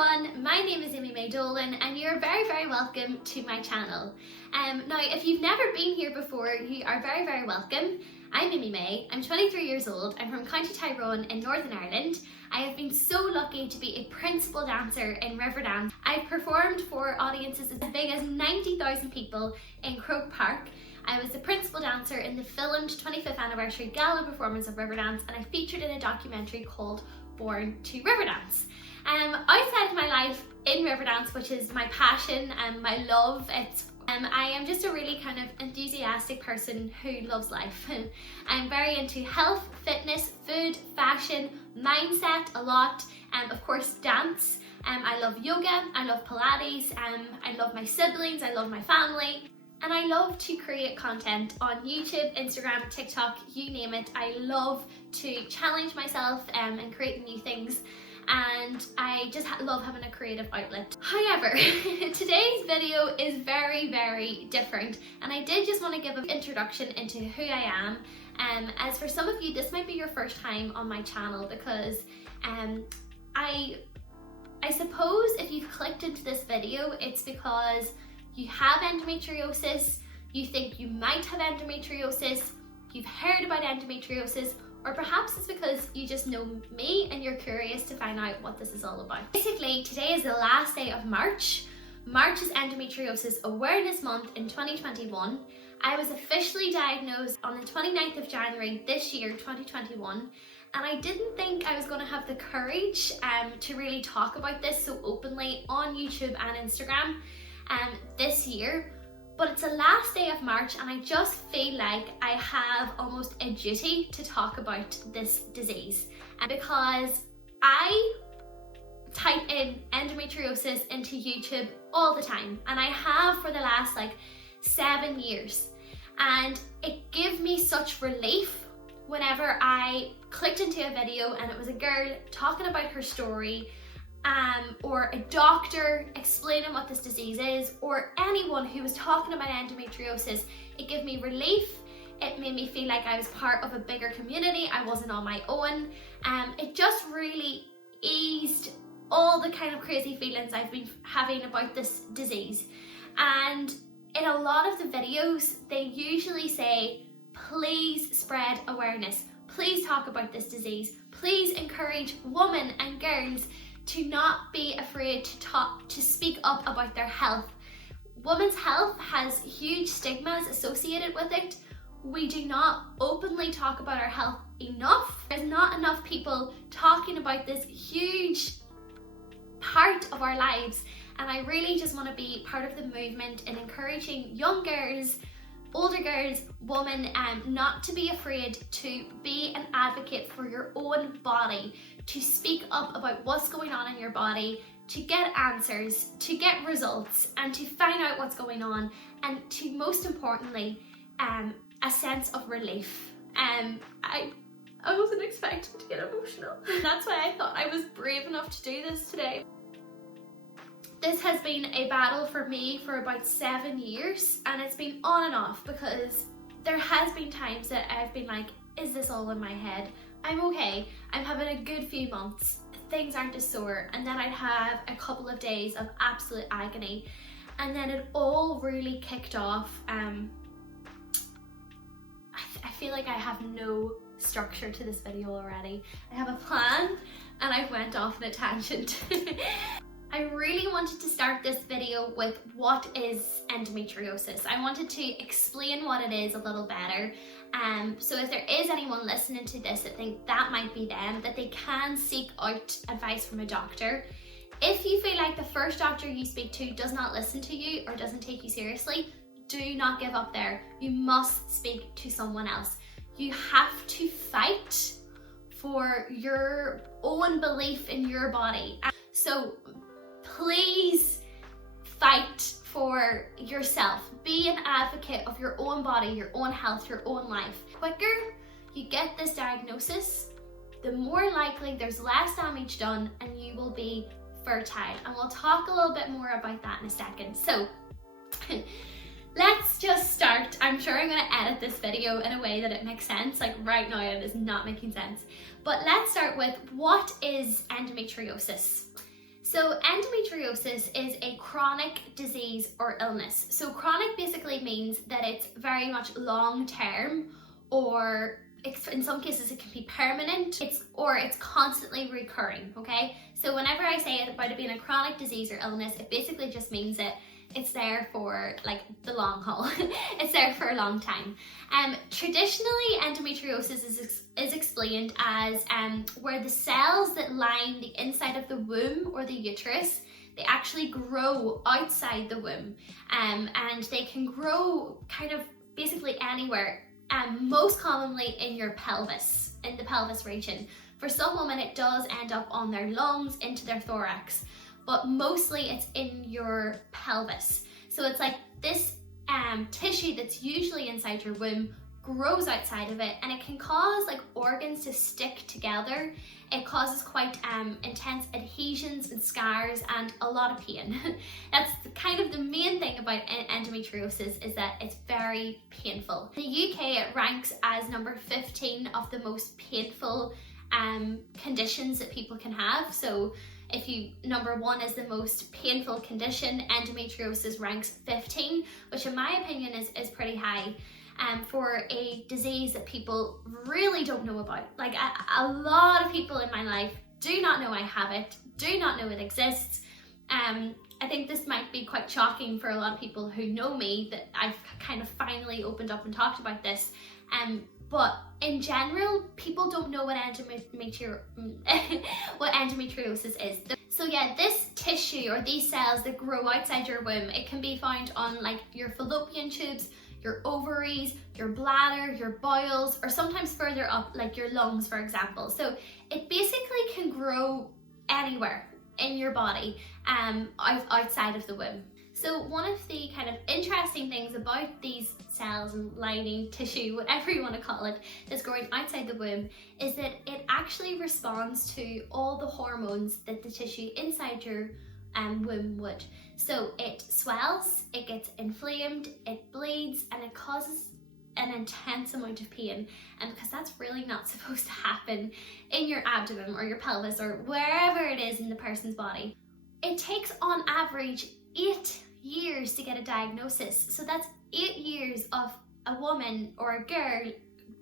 everyone, my name is Amy May Dolan and you're very welcome to my channel. Now if you've never been here before, you are very welcome. I'm Amy May, I'm 23 years old, I'm from County Tyrone in Northern Ireland. I have been so lucky to be a principal dancer in Riverdance. I've performed for audiences as big as 90,000 people in Croke Park. I was the principal dancer in the filmed 25th anniversary gala performance of Riverdance, and I featured in a documentary called Born to Riverdance. Outside of my life in Riverdance, which is my passion and my love, I am just a really kind of enthusiastic person who loves life. I'm very into health, fitness, food, fashion, mindset a lot, of course dance. I love yoga, I love Pilates, I love my siblings, I love my family. And I love to create content on YouTube, Instagram, TikTok, you name it. I love to challenge myself and create new things. And I just love having a creative outlet. However, today's video is very different, and I did just want to give an introduction into who I am. As for some of you, this might be your first time on my channel, because I suppose if you've clicked into this video, it's because you have endometriosis, you think you might have endometriosis, you've heard about endometriosis, or perhaps it's because you just know me and you're curious to find out what this is all about. Basically, today is the last day of March. March is Endometriosis Awareness Month in 2021. I was officially diagnosed on the 29th of January this year, 2021. And I didn't think I was going to have the courage to really talk about this so openly on YouTube and Instagram this year. But it's the last day of March and I just feel like I have almost a duty to talk about this disease. And because I type in endometriosis into YouTube all the time, and I have for the last 7 years, and it gave me such relief whenever I clicked into a video and it was a girl talking about her story, or a doctor explaining what this disease is, or anyone who was talking about endometriosis. It gave me relief. It made me feel like I was part of a bigger community. I wasn't on my own. It just really eased all the kind of crazy feelings I've been having about this disease. And in a lot of the videos, they usually say, please spread awareness. Please talk about this disease. Please encourage women and girls to not be afraid to speak up about their health. Women's health has huge stigmas associated with it. We do not openly talk about our health enough. There's not enough people talking about this huge part of our lives, and I really just want to be part of the movement in encouraging young girls, older girls, women, not to be afraid to be an advocate for your own body, to speak up about what's going on in your body, to get answers, to get results, and to find out what's going on, and to, most importantly, a sense of relief. I wasn't expecting to get emotional. That's why I thought I was brave enough to do this today. This has been a battle for me for about 7 years, and it's been on and off, because there has been times that I've been like, is this all in my head? I'm okay, I'm having a good few months, things aren't as sore, and then I'd have a couple of days of absolute agony, and then it all really kicked off. I feel like I have no structure to this video already. I have a plan and I've went off on a tangent. I really wanted to start this video with what is endometriosis. I wanted to explain what it is a little better. So if there is anyone listening to this that think that might be them, that they can seek out advice from a doctor. If you feel like the first doctor you speak to does not listen to you or doesn't take you seriously, do not give up there. You must speak to someone else. You have to fight for your own belief in your body. So please fight for yourself. Be an advocate of your own body, your own health, your own life. The quicker you get this diagnosis, the more likely there's less damage done and you will be fertile. And we'll talk a little bit more about that in a second. So let's just start. I'm sure I'm going to edit this video in a way that it makes sense. Like right now it is not making sense. But let's start with, what is endometriosis? So endometriosis is a chronic disease or illness. So chronic basically means that it's very much long term, or in some cases it can be permanent, or it's constantly recurring, okay? So whenever I say it about it being a chronic disease or illness, it basically just means that it's there for like the long haul. It's there for a long time. Traditionally, endometriosis is explained as where the cells that line the inside of the womb or the uterus, they actually grow outside the womb, and they can grow kind of basically anywhere, most commonly in your pelvis, in the pelvis region. For some women it does end up on their lungs, into their thorax, but mostly it's in your pelvis. So it's like this tissue that's usually inside your womb grows outside of it, and it can cause like organs to stick together. It causes quite intense adhesions and scars and a lot of pain. That's kind of the main thing about endometriosis, is that it's very painful. In the UK it ranks as number 15 of the most painful conditions that people can have. So if number 1 is the most painful condition, endometriosis ranks 15, which in my opinion is pretty high. For a disease that people really don't know about. Like a lot of people in my life do not know I have it, do not know it exists. I think this might be quite shocking for a lot of people who know me, that I've kind of finally opened up and talked about this. But in general, people don't know what endometriosis is. So yeah, this tissue or these cells that grow outside your womb, it can be found on like your fallopian tubes, your ovaries, your bladder, your bowels, or sometimes further up like your lungs, for example. So it basically can grow anywhere in your body outside of the womb. So one of the kind of interesting things about these cells and lining tissue, whatever you want to call it, that's growing outside the womb, is that it actually responds to all the hormones that the tissue inside your womb would. So it swells, it gets inflamed, it bleeds, and it causes an intense amount of pain, and because that's really not supposed to happen in your abdomen or your pelvis or wherever it is in the person's body. It takes on average 8 years to get a diagnosis. So that's 8 years of a woman or a girl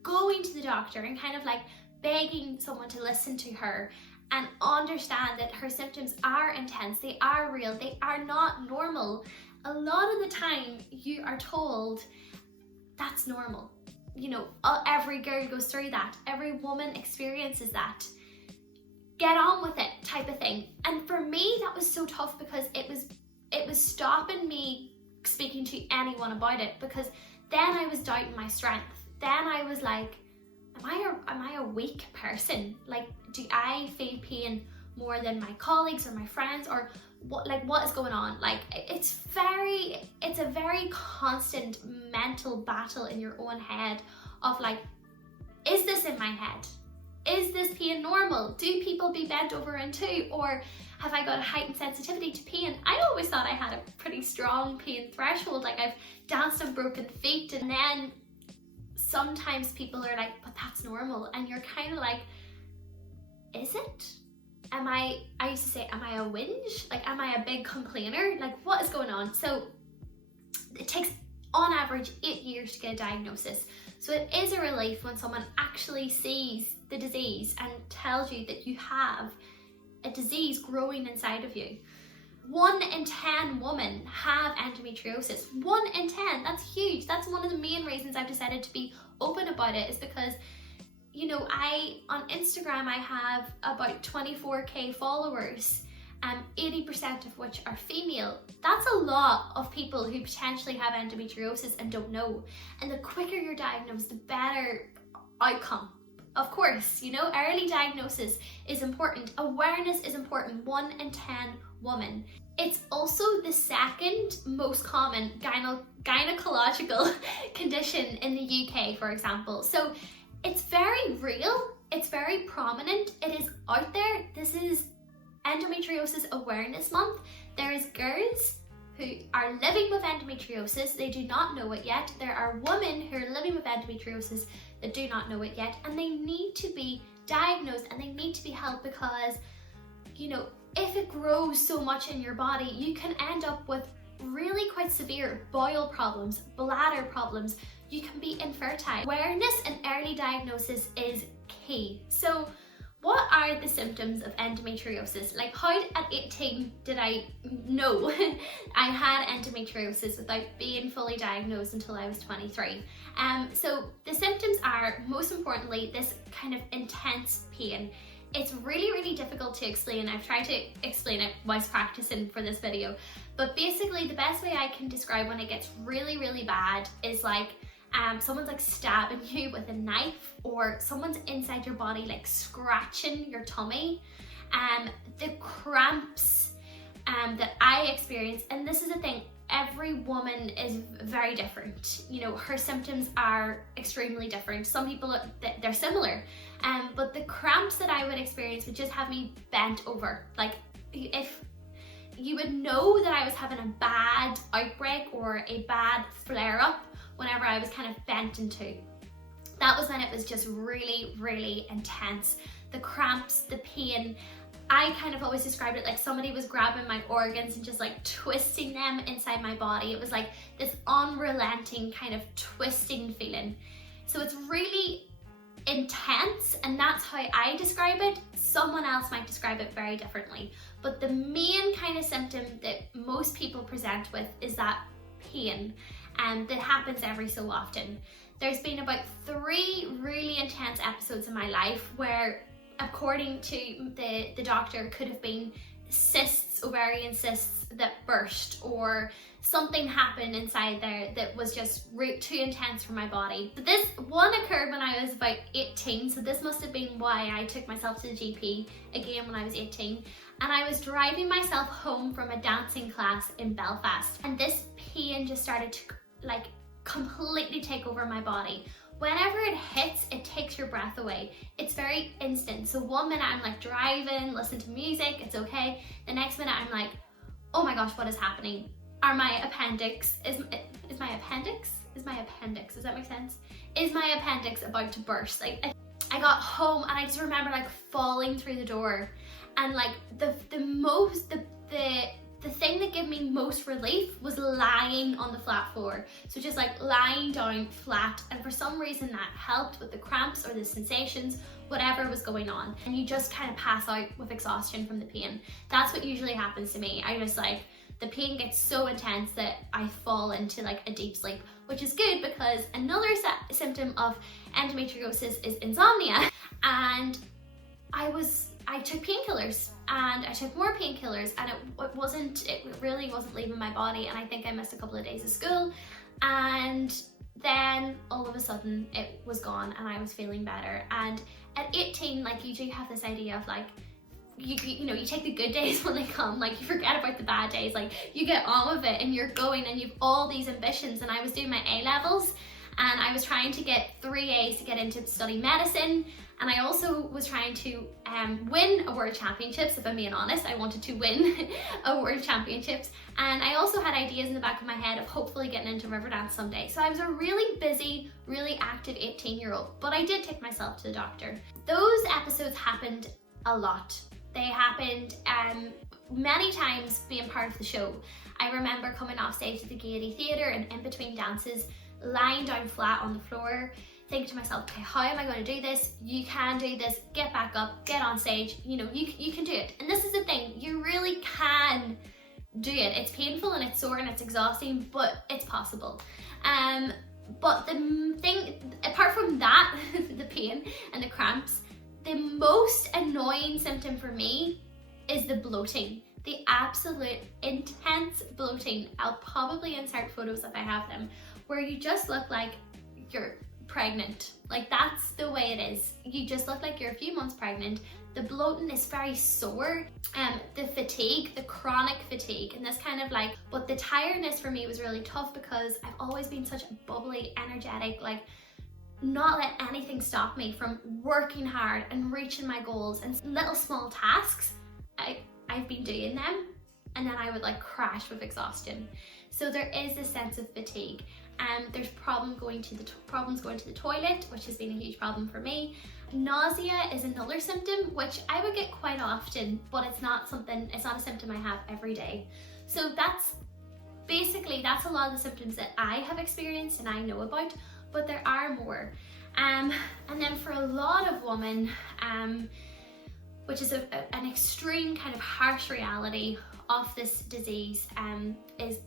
going to the doctor and kind of like begging someone to listen to her and understand that her symptoms are intense, they are real, they are not normal. A lot of the time you are told that's normal. You know, every girl goes through that, every woman experiences that. Get on with it type of thing. And for me that was so tough, because it was stopping me speaking to anyone about it, because then I was doubting my strength. Then I was like, am I a weak person? Like, do I feel pain more than my colleagues or my friends, or what is going on? Like, it's a very constant mental battle in your own head of like, is this in my head? Is this pain normal? Do people be bent over in two, or have I got a heightened sensitivity to pain? I always thought I had a pretty strong pain threshold. Like, I've danced on broken feet, and then sometimes people are like, but that's normal, and you're kind of like, is it? I used to say, am I a whinge? Like, am I a big complainer? Like, what is going on? So it takes on average 8 years to get a diagnosis. So it is a relief when someone actually sees the disease and tells you that you have a disease growing inside of you. 1 in 10 women have endometriosis. 1 in 10, that's huge. That's one of the main reasons I've decided to be open about it, is because, you know, on Instagram I have about 24k followers, 80% of which are female. That's a lot of people who potentially have endometriosis and don't know. And the quicker you're diagnosed, the better outcome. Of course, you know, early diagnosis is important. Awareness is important. 1 in 10 women. It's also the second most common gynaecological condition in the UK, for example. So it's very real, it's very prominent, it is out there. This is Endometriosis Awareness Month. There is girls who are living with endometriosis, they do not know it yet. There are women who are living with endometriosis that do not know it yet, and they need to be diagnosed and they need to be helped, because, you know, if it grows so much in your body, you can end up with really quite severe bowel problems, bladder problems. You can be infertile. Awareness and early diagnosis is key. So what are the symptoms of endometriosis? Like, how at 18 did I know I had endometriosis without being fully diagnosed until I was 23? So the symptoms are, most importantly, this kind of intense pain. It's really, really difficult to explain. I've tried to explain it whilst practicing for this video, but basically the best way I can describe when it gets really, really bad is like someone's like stabbing you with a knife, or someone's inside your body like scratching your tummy. The cramps that I experience, and this is the thing, every woman is very different. You know, her symptoms are extremely different. Some people, they're similar, but the cramps that I would experience would just have me bent over. Like, if you would know that I was having a bad outbreak or a bad flare-up whenever I was kind of bent in two. That was when it was just really, really intense. The cramps, the pain. I kind of always described it like somebody was grabbing my organs and just like twisting them inside my body. It was like this unrelenting kind of twisting feeling. So it's really intense, and that's how I describe it. Someone else might describe it very differently. But the main kind of symptom that most people present with is that pain. That happens every so often. There's been about 3 really intense episodes in my life where, according to the doctor, could have been cysts, ovarian cysts that burst, or something happened inside there that was just too intense for my body. But this one occurred when I was about 18, so this must have been why I took myself to the GP again when I was 18. And I was driving myself home from a dancing class in Belfast, and this pain just started to like completely take over my body. Whenever it hits, it takes your breath away. It's very instant. So one minute I'm like driving, listening to music, it's okay. The next minute I'm like, oh my gosh, what is happening? Are my appendix, is my appendix? Does that make sense? Is my appendix about to burst? Like, I got home and I just remember like falling through the door, and like the thing that gave me most relief was lying on the flat floor. So just like lying down flat, and for some reason that helped with the cramps or the sensations, whatever was going on. And you just kind of pass out with exhaustion from the pain. That's what usually happens to me. I just like, the pain gets so intense that I fall into like a deep sleep, which is good because another symptom of endometriosis is insomnia. And I took painkillers, and I took more painkillers, and it really wasn't leaving my body, and I think I missed a couple of days of school, and then all of a sudden it was gone and I was feeling better. And at 18, like, you do have this idea of like, you know, you take the good days when they come, like you forget about the bad days, like you get on with it and you're going and you've all these ambitions. And I was doing my A-levels, and I was trying to get 3 A's to get into study medicine. And I also was trying to win a World Championships. If I'm being honest, I wanted to win a World Championships. And I also had ideas in the back of my head of hopefully getting into river dance someday. So I was a really busy, really active 18-year-old, but I did take myself to the doctor. Those episodes happened a lot. They happened many times being part of the show. I remember coming off stage at the Gaiety Theatre, and in between dances, lying down flat on the floor, thinking to myself, okay, how am I going to do this? You can do this, get back up, get on stage, you know, you can do it. And this is the thing, you really can do it. It's painful and it's sore and it's exhausting, but it's possible. But the thing, apart from that, the pain and the cramps, the most annoying symptom for me is the bloating. The absolute intense bloating. I'll probably insert photos if I have them, where you just look like you're pregnant. Like, that's the way it is. You just look like you're a few months pregnant. The bloating is very sore. The fatigue, the chronic fatigue, and this kind of like, but the tiredness for me was really tough because I've always been such a bubbly, energetic, like not let anything stop me from working hard and reaching my goals. And little small tasks, I've been doing them, and then I would like crash with exhaustion. So there is this sense of fatigue. There's problems going to the toilet, which has been a huge problem for me. Nausea is another symptom, which I would get quite often, but it's not a symptom I have every day. So that's a lot of the symptoms that I have experienced and I know about, but there are more. And then for a lot of women, which is an extreme kind of harsh reality of this disease, is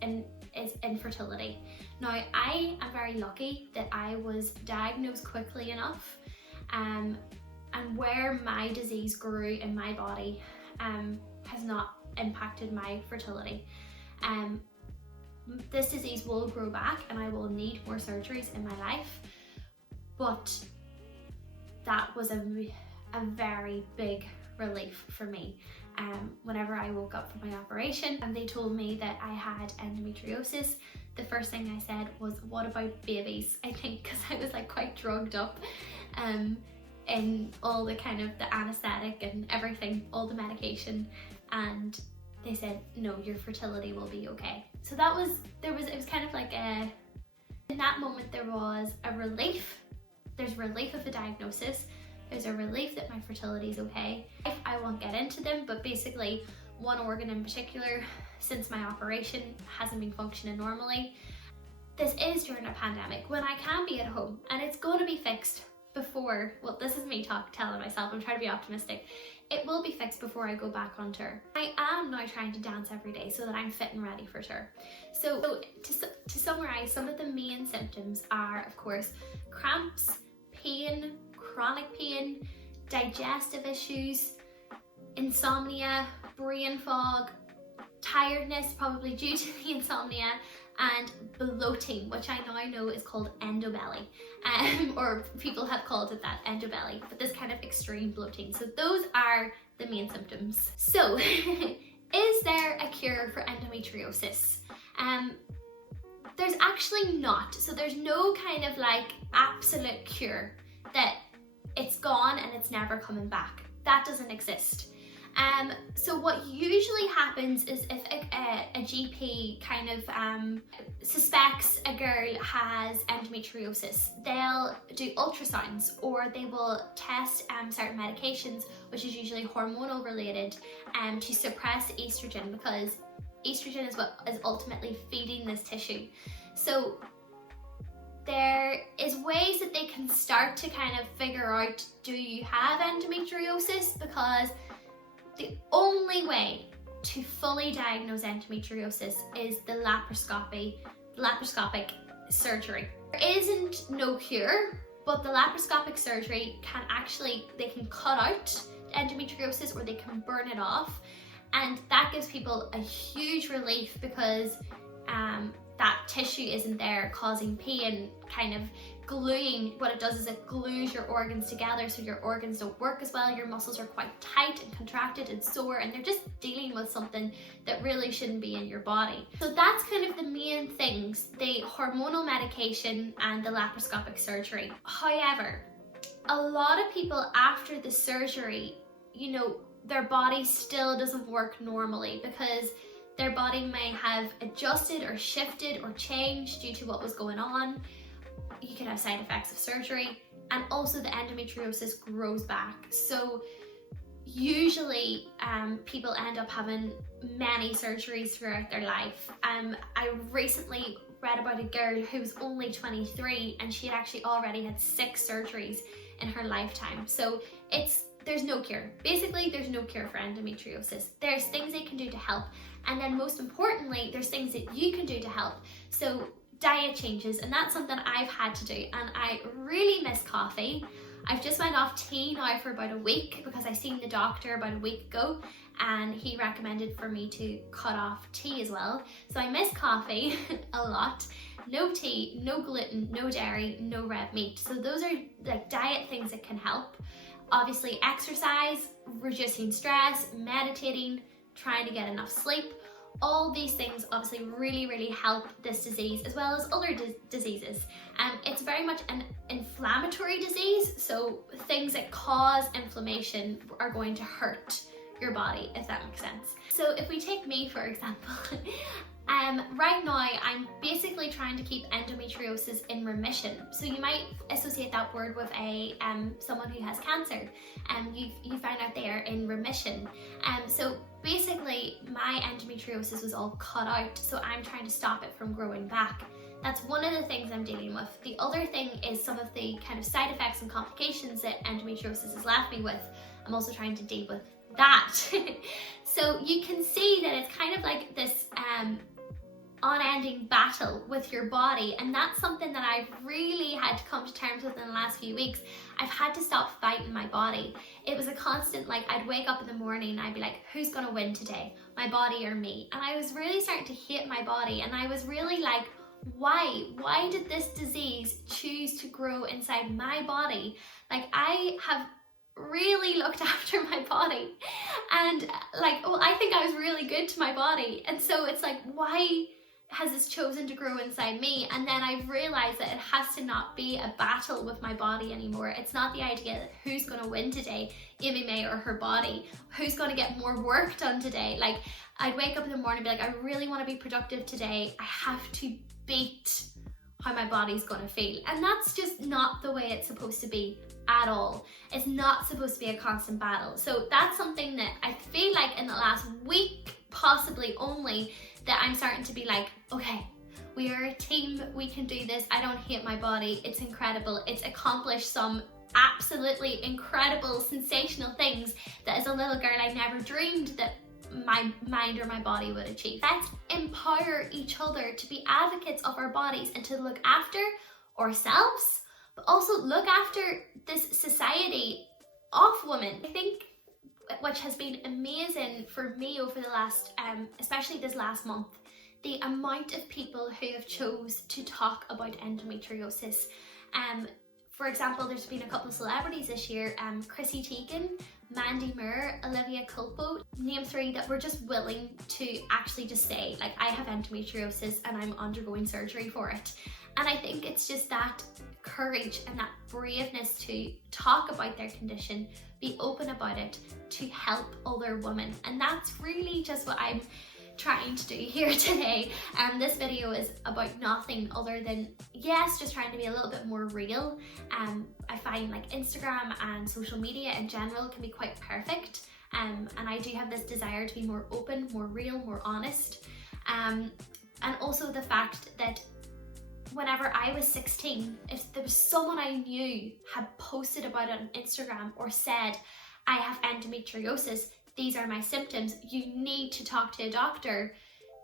infertility. Now, I am very lucky that I was diagnosed quickly enough, and where my disease grew in my body has not impacted my fertility. This disease will grow back and I will need more surgeries in my life, but that was a very big relief for me. Whenever I woke up from my operation and they told me that I had endometriosis, the first thing I said was, what about babies? I think because I was like quite drugged up in all the kind of the anesthetic and everything, all the medication, and they said, no, your fertility will be okay. So it was kind of like in that moment there was a relief. There's relief of the diagnosis. There's a relief that my fertility is okay. I won't get into them, but basically one organ in particular, since my operation, hasn't been functioning normally. This is during a pandemic when I can be at home, and it's going to be fixed before, well, this is me telling myself, I'm trying to be optimistic. It will be fixed before I go back on tour. I am now trying to dance every day so that I'm fit and ready for tour. So to summarize, some of the main symptoms are, of course, cramps, pain, chronic pain, digestive issues, insomnia, brain fog, tiredness, probably due to the insomnia, and bloating, which I now know is called endobelly, or people have called it that, endobelly, but this kind of extreme bloating. So those are the main symptoms. So is there a cure for endometriosis? There's actually not. So there's no kind of like absolute cure that it's gone and it's never coming back. That doesn't exist. So what usually happens is if a GP kind of suspects a girl has endometriosis, they'll do ultrasounds, or they will test certain medications, which is usually hormonal related, to suppress estrogen, because estrogen is what is ultimately feeding this tissue. So there is ways that they can start to kind of figure out, do you have endometriosis? Because the only way to fully diagnose endometriosis is the laparoscopic surgery. There isn't no cure, but the laparoscopic surgery can actually, they can cut out endometriosis or they can burn it off, and that gives people a huge relief because that tissue isn't there causing pain, kind of gluing. What it does is it glues your organs together, so your organs don't work as well, your muscles are quite tight and contracted and sore, and they're just dealing with something that really shouldn't be in your body. So that's kind of the main things, the hormonal medication and the laparoscopic surgery. However, a lot of people after the surgery, you know, their body still doesn't work normally because their body may have adjusted or shifted or changed due to what was going on. You can have side effects of surgery, and also the endometriosis grows back. So usually people end up having many surgeries throughout their life. I recently read about a girl who was only 23 and she had actually already had 6 surgeries in her lifetime. So there's no cure. Basically, there's no cure for endometriosis. There's things they can do to help, and then most importantly, there's things that you can do to help. So diet changes, and that's something I've had to do, and I really miss coffee. I've just went off tea now for about a week because I seen the doctor about a week ago and he recommended for me to cut off tea as well. So I miss coffee a lot. No tea, no gluten, no dairy, no red meat. So those are like diet things that can help. Obviously exercise, reducing stress, meditating, trying to get enough sleep. All these things obviously really help this disease as well as other diseases. It's very much an inflammatory disease, so things that cause inflammation are going to hurt your body, if that makes sense. So if we take me for example, right now I'm basically trying to keep endometriosis in remission. So you might associate that word with a someone who has cancer, and you find out they are in remission. So basically my endometriosis was all cut out, so I'm trying to stop it from growing back. That's one of the things I'm dealing with. The other thing is some of the kind of side effects and complications that endometriosis has left me with. I'm also trying to deal with that. So you can see that it's kind of like this unending battle with your body, and that's something that I've really had to come to terms with in the last few weeks. I've had to stop fighting my body. It was a constant, like, I'd wake up in the morning and I'd be like, who's gonna win today, my body or me? And I was really starting to hate my body, and I was really like, why did this disease choose to grow inside my body? Like, I have really looked after my body, and like, well, I think I was really good to my body, and so it's like, why has this chosen to grow inside me? And then I've realized that it has to not be a battle with my body anymore. It's not the idea that who's going to win today, Amy May or her body, who's going to get more work done today. Like, I'd wake up in the morning and be like, I really want to be productive today. I have to beat how my body's going to feel. And that's just not the way it's supposed to be at all. It's not supposed to be a constant battle. So that's something that I feel like in the last week, possibly only, that I'm starting to be like, okay, we are a team, we can do this. I don't hate my body, it's incredible. It's accomplished some absolutely incredible, sensational things that as a little girl I never dreamed that my mind or my body would achieve. Let's empower each other to be advocates of our bodies and to look after ourselves, but also look after this society of women. I think which has been amazing for me over the last, especially this last month, the amount of people who have chose to talk about endometriosis. For example, there's been a couple of celebrities this year, Chrissy Teigen, Mandy Moore, Olivia Culpo, name three, that were just willing to actually just say, like, I have endometriosis and I'm undergoing surgery for it. And I think it's just that courage and that braveness to talk about their condition, be open about it, to help other women. And that's really just what I'm trying to do here today. And this video is about nothing other than, yes, just trying to be a little bit more real. I find like Instagram and social media in general can be quite perfect. And I do have this desire to be more open, more real, more honest. And also the fact that whenever I was 16, if there was someone I knew had posted about it on Instagram or said, I have endometriosis, these are my symptoms, you need to talk to a doctor,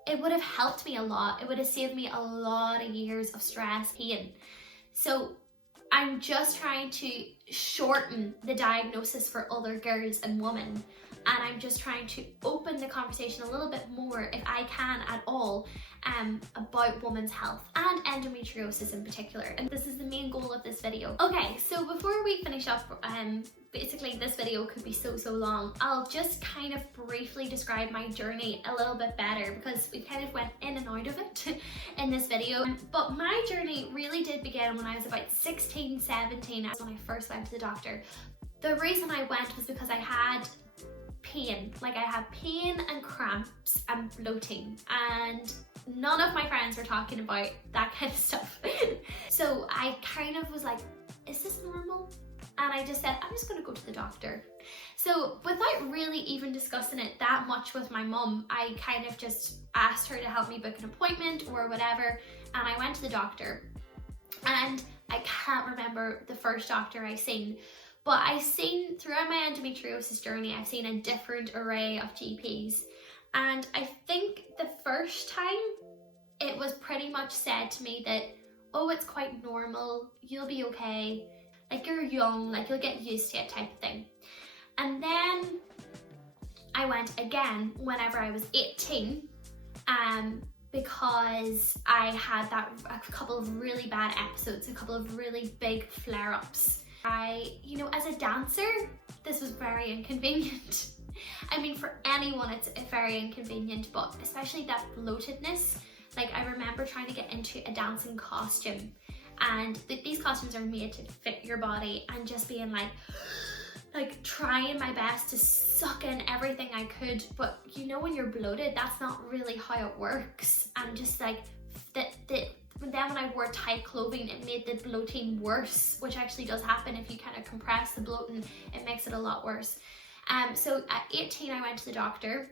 it would have helped me a lot. It would have saved me a lot of years of stress, pain. So I'm just trying to shorten the diagnosis for other girls and women. And I'm just trying to open the conversation a little bit more, if I can at all, about women's health and endometriosis in particular. And this is the main goal of this video. Okay, so before we finish up, basically this video could be so long. I'll just kind of briefly describe my journey a little bit better, because we kind of went in and out of it in this video. But my journey really did begin when I was about 16, 17. That's when I first went to the doctor. The reason I went was because I had pain. Like, I had pain and cramps and bloating, and none of my friends were talking about that kind of stuff. So I kind of was like, is this normal? And I just said, I'm just gonna go to the doctor. So without really even discussing it that much with my mum, I kind of just asked her to help me book an appointment or whatever, and I went to the doctor. And I can't remember the first doctor I seen, but I've seen, throughout my endometriosis journey, I've seen a different array of GPs. And I think the first time it was pretty much said to me that, oh, it's quite normal, you'll be okay, like, you're young, like, you'll get used to it, type of thing. And then I went again whenever I was 18, because I had a couple of really bad episodes, a couple of really big flare-ups. You know, as a dancer, this was very inconvenient. I mean, for anyone it's very inconvenient, but especially that bloatedness. Like, I remember trying to get into a dancing costume, and these costumes are made to fit your body, and just being like like trying my best to suck in everything I could, but you know when you're bloated, that's not really how it works. And just like then when I wore tight clothing, it made the bloating worse, which actually does happen if you kind of compress the bloating, it makes it a lot worse. So at 18 I went to the doctor,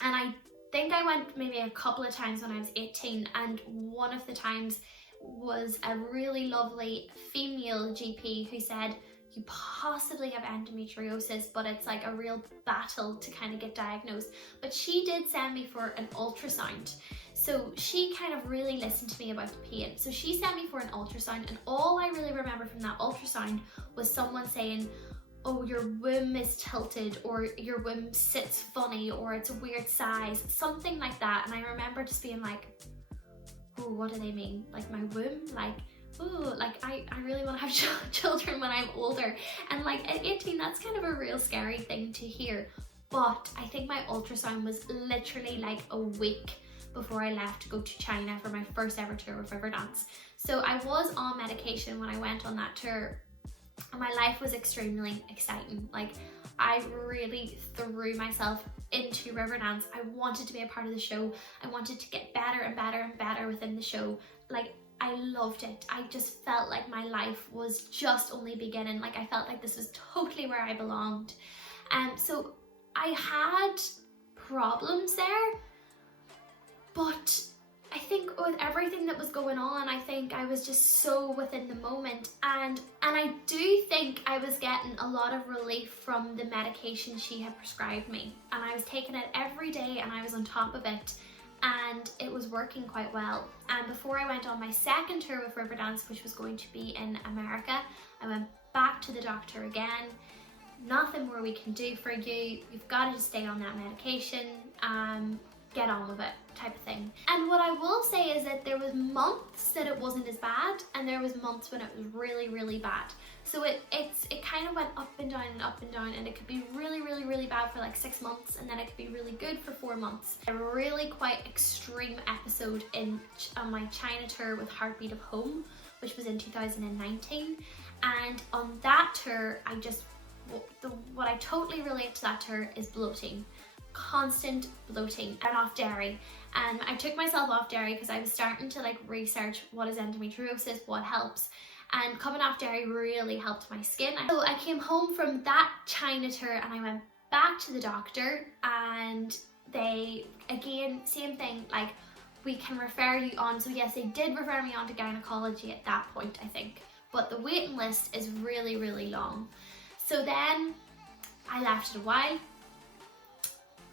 and I think I went maybe a couple of times when I was 18, and one of the times was a really lovely female GP who said, you possibly have endometriosis, but it's like a real battle to kind of get diagnosed. But she did send me for an ultrasound. So she kind of really listened to me about the pain. So she sent me for an ultrasound, and all I really remember from that ultrasound was someone saying, oh, your womb is tilted, or your womb sits funny, or it's a weird size, something like that. And I remember just being like, oh, what do they mean? Like my womb? Like, oh, like I really want to have children when I'm older. And like at 18, that's kind of a real scary thing to hear. But I think my ultrasound was literally like a week before I left to go to China for my first ever tour with Riverdance. So I was on medication when I went on that tour, and my life was extremely exciting. Like I really threw myself into Riverdance. I wanted to be a part of the show. I wanted to get better and better and better within the show. Like I loved it. I just felt like my life was just only beginning. Like I felt like this was totally where I belonged. So I had problems there, but I think with everything that was going on, I think I was just so within the moment, and I do think I was getting a lot of relief from the medication she had prescribed me, and I was taking it every day and I was on top of it, and it was working quite well. And before I went on my second tour with Riverdance, which was going to be in America, I went back to the doctor again. Nothing more we can do for you. You've got to just stay on that medication. Get on with it, type of thing. And what I will say is that there was months that it wasn't as bad, and there was months when it was really, really bad. So it kind of went up and down and up and down, and it could be really, really, really bad for like 6 months, and then it could be really good for 4 months. A really quite extreme episode on my China tour with Heartbeat of Home, which was in 2019. And on that tour, what I totally relate to that tour is bloating. Constant bloating, and off dairy. And I took myself off dairy because I was starting to like research what is endometriosis, what helps, and coming off dairy really helped my skin. So I came home from that China tour and I went back to the doctor, and they, again, same thing, like we can refer you on. So yes, they did refer me on to gynecology at that point, I think, but the waiting list is really, really long. So then I left it a while.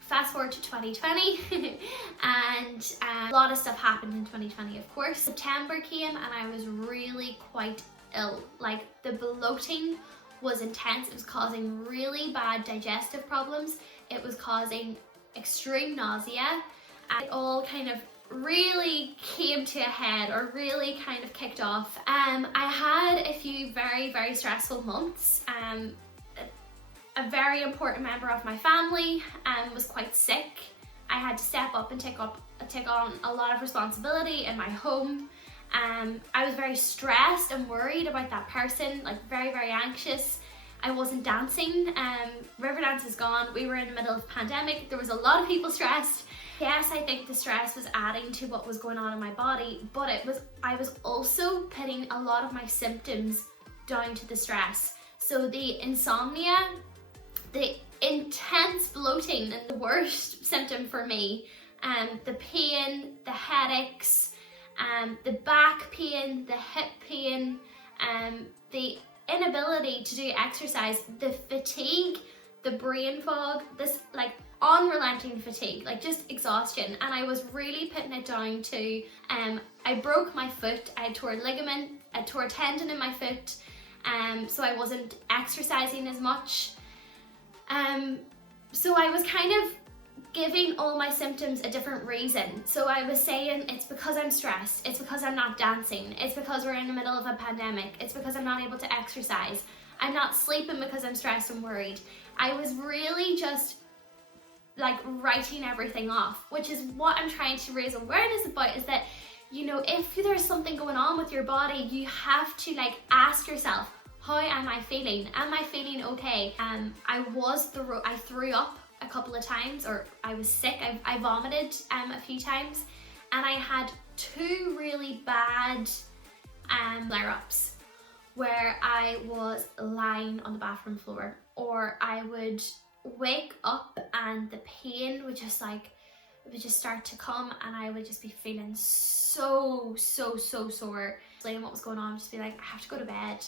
Fast forward to 2020 and a lot of stuff happened in 2020, of course. September came and I was really quite ill. Like the bloating was intense. It was causing really bad digestive problems. It was causing extreme nausea. And it all kind of really came to a head, or really kind of kicked off. I had a few very, very stressful months. A very important member of my family was quite sick. I had to step up and take on a lot of responsibility in my home. I was very stressed and worried about that person, like very, very anxious. I wasn't dancing. Riverdance is gone. We were in the middle of a pandemic. There was a lot of people stressed. Yes, I think the stress was adding to what was going on in my body, but I was also putting a lot of my symptoms down to the stress. So the insomnia, the intense bloating, and the worst symptom for me, the pain, the headaches, the back pain, the hip pain, the inability to do exercise, the fatigue, the brain fog, this like unrelenting fatigue, like just exhaustion. And I was really putting it down to, I broke my foot, I tore a ligament, I tore a tendon in my foot, so I wasn't exercising as much. So I was kind of giving all my symptoms a different reason. So I was saying it's because I'm stressed, it's because I'm not dancing, it's because we're in the middle of a pandemic, it's because I'm not able to exercise, I'm not sleeping because I'm stressed and worried. I was really just like writing everything off, which is what I'm trying to raise awareness about, is that, you know, if there's something going on with your body, you have to like ask yourself, how am I feeling? Am I feeling okay? I threw up a couple of times, or I was sick. I vomited a few times, and I had 2 really bad flare-ups where I was lying on the bathroom floor, or I would wake up and the pain would just start to come, and I would just be feeling so sore. Explaining what was going on, just be like, I have to go to bed.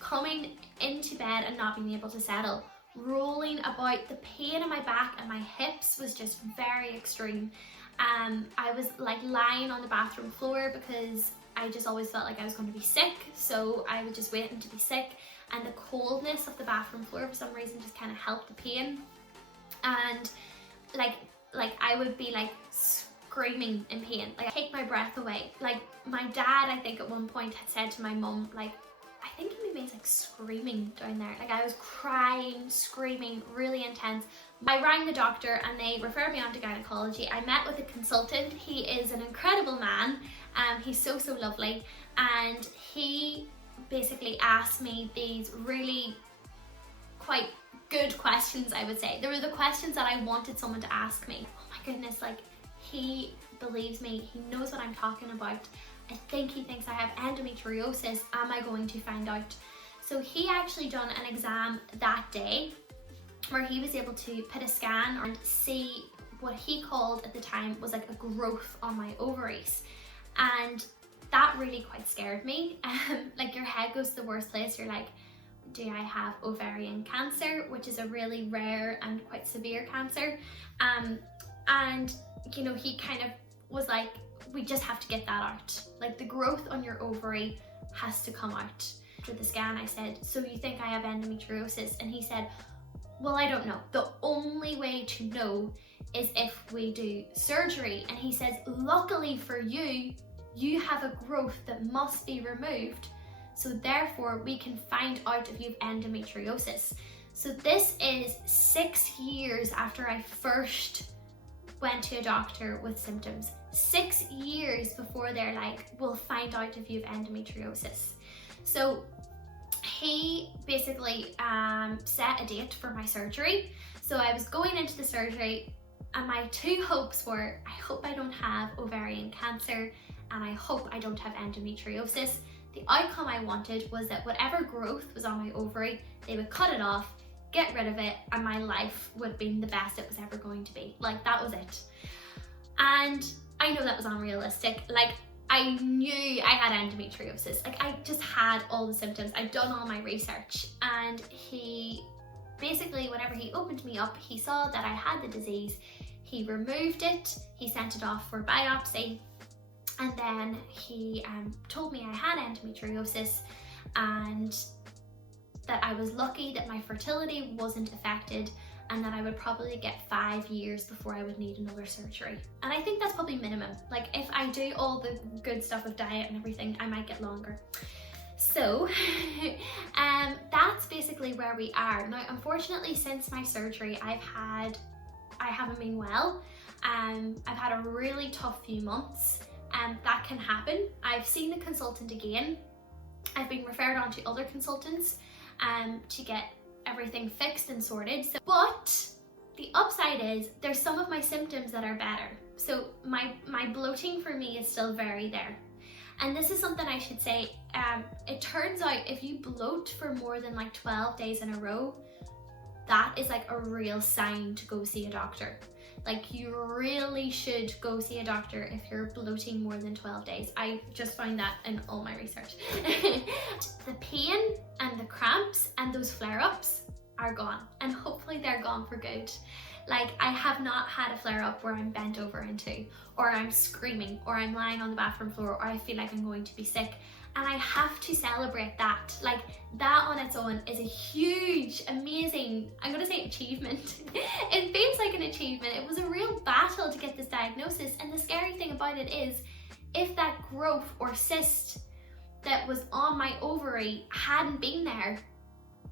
Coming into bed and not being able to settle, rolling about, the pain in my back and my hips was just very extreme. I was like lying on the bathroom floor because I just always felt like I was going to be sick, so I was just waiting to be sick, and the coldness of the bathroom floor for some reason just kind of helped the pain. And like I would be like screaming in pain, like take my breath away. Like my dad, I think at one point had said to my mum, like, I think maybe it's like screaming down there. Like I was crying, screaming, really intense. I rang the doctor and they referred me on to gynaecology. I met with a consultant. He is an incredible man. He's so lovely. And he basically asked me these really quite good questions, I would say. They were the questions that I wanted someone to ask me. Oh my goodness, like he believes me. He knows what I'm talking about. I think he thinks I have endometriosis. Am I going to find out? So he actually done an exam that day where he was able to put a scan and see what he called at the time was like a growth on my ovaries. And that really quite scared me. Like your head goes to the worst place. You're like, do I have ovarian cancer, which is a really rare and quite severe cancer? And you know, he kind of was like, we just have to get that out. Like the growth on your ovary has to come out. After the scan, I said, so you think I have endometriosis? And he said, well, I don't know. The only way to know is if we do surgery. And he says, luckily for you, you have a growth that must be removed. So therefore we can find out if you have endometriosis. So this is 6 years after I first went to a doctor with symptoms. 6 years before they're like, we'll find out if you have endometriosis. So he basically set a date for my surgery. So I was going into the surgery and my 2 hopes were, I hope I don't have ovarian cancer and I hope I don't have endometriosis. The outcome I wanted was that whatever growth was on my ovary, they would cut it off, get rid of it, and my life would be the best it was ever going to be. Like that was it. And I know that was unrealistic. Like I knew I had endometriosis. Like I just had all the symptoms. I'd done all my research, and he basically, whenever he opened me up, he saw that I had the disease. He removed it. He sent it off for biopsy. And then he told me I had endometriosis and that I was lucky that my fertility wasn't affected and that I would probably get 5 years before I would need another surgery. And I think that's probably minimum. Like if I do all the good stuff of diet and everything, I might get longer. So that's basically where we are. Now, unfortunately, since my surgery, I haven't been well. I've had a really tough few months. That can happen. I've seen the consultant again. I've been referred on to other consultants to get everything fixed and sorted. So, but the upside is there's some of my symptoms that are better. So my bloating for me is still very there. And this is something I should say, it turns out if you bloat for more than like 12 days in a row, that is like a real sign to go see a doctor. Like you really should go see a doctor if you're bloating more than 12 days. I just found that in all my research. The pain and the cramps and those flare-ups are gone, and hopefully they're gone for good. Like I have not had a flare-up where I'm bent over into, or I'm screaming, or I'm lying on the bathroom floor, or I feel like I'm going to be sick. And I have to celebrate that. Like that on its own is a huge, amazing, I'm gonna say achievement. It feels like an achievement. It was a real battle to get this diagnosis. And the scary thing about it is, if that growth or cyst that was on my ovary hadn't been there,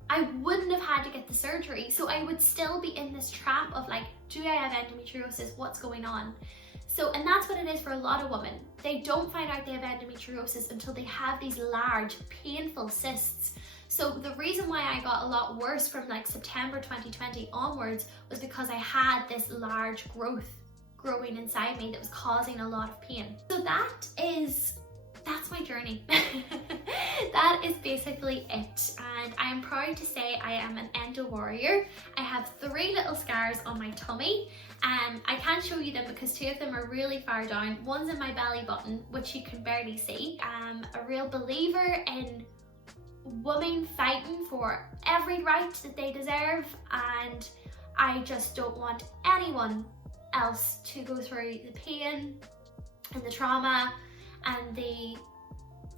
I wouldn't have had to get the surgery. So I would still be in this trap of like, do I have endometriosis? What's going on? So, and that's what it is for a lot of women. They don't find out they have endometriosis until they have these large, painful cysts. So the reason why I got a lot worse from like September 2020 onwards was because I had this large growth growing inside me that was causing a lot of pain. So that's my journey. That is basically it, and I am proud to say I am an endo warrior. I have 3 little scars on my tummy. I can't show you them because 2 of them are really far down. One's in my belly button, which you can barely see. I'm a real believer in women fighting for every right that they deserve, and I just don't want anyone else to go through the pain and the trauma and the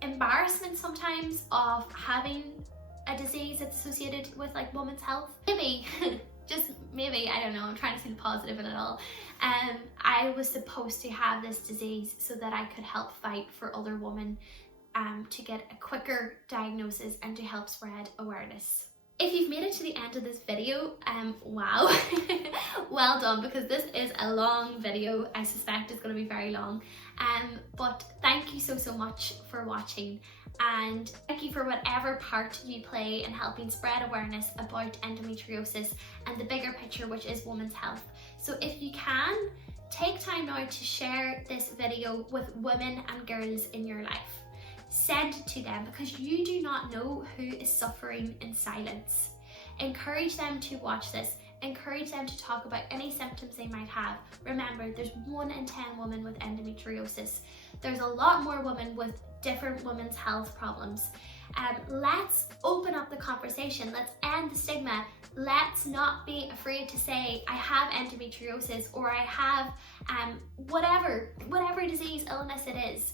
embarrassment sometimes of having a disease that's associated with like women's health. Maybe, just maybe, I don't know, I'm trying to see the positive in it all. I was supposed to have this disease so that I could help fight for other women to get a quicker diagnosis and to help spread awareness. If you've made it to the end of this video, wow, well done, because this is a long video. I suspect it's going to be very long, but thank you so much for watching, and thank you for whatever part you play in helping spread awareness about endometriosis and the bigger picture, which is women's health. So if you can, take time now to share this video with women and girls in your life. Send it to them, because you do not know who is suffering in silence. Encourage them to watch this. Encourage them to talk about any symptoms they might have. Remember, there's 1 in 10 women with endometriosis. There's a lot more women with different women's health problems. Let's open up the conversation. Let's end the stigma. Let's not be afraid to say, I have endometriosis, or I have whatever disease, illness it is.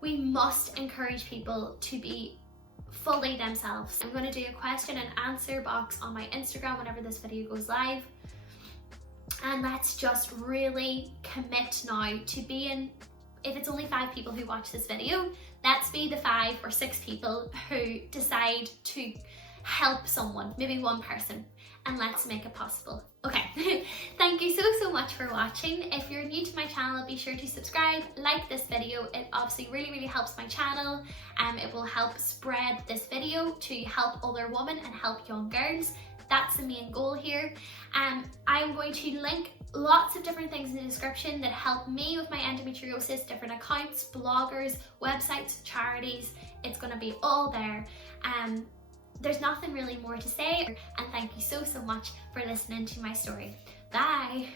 We must encourage people to be fully themselves. I'm going to do a question and answer box on my Instagram whenever this video goes live. And let's just really commit now to being, if it's only 5 people who watch this video, let's be the 5 or 6 people who decide to help someone, maybe one person, and let's make it possible. Okay, thank you so much for watching. If you're new to my channel, be sure to subscribe, like this video. It obviously really helps my channel, and it will help spread this video to help other women and help young girls. That's the main goal here. I'm going to link lots of different things in the description that help me with my endometriosis, different accounts, bloggers, websites, charities. It's going to be all there. There's nothing really more to say, and thank you so much for listening to my story. Bye!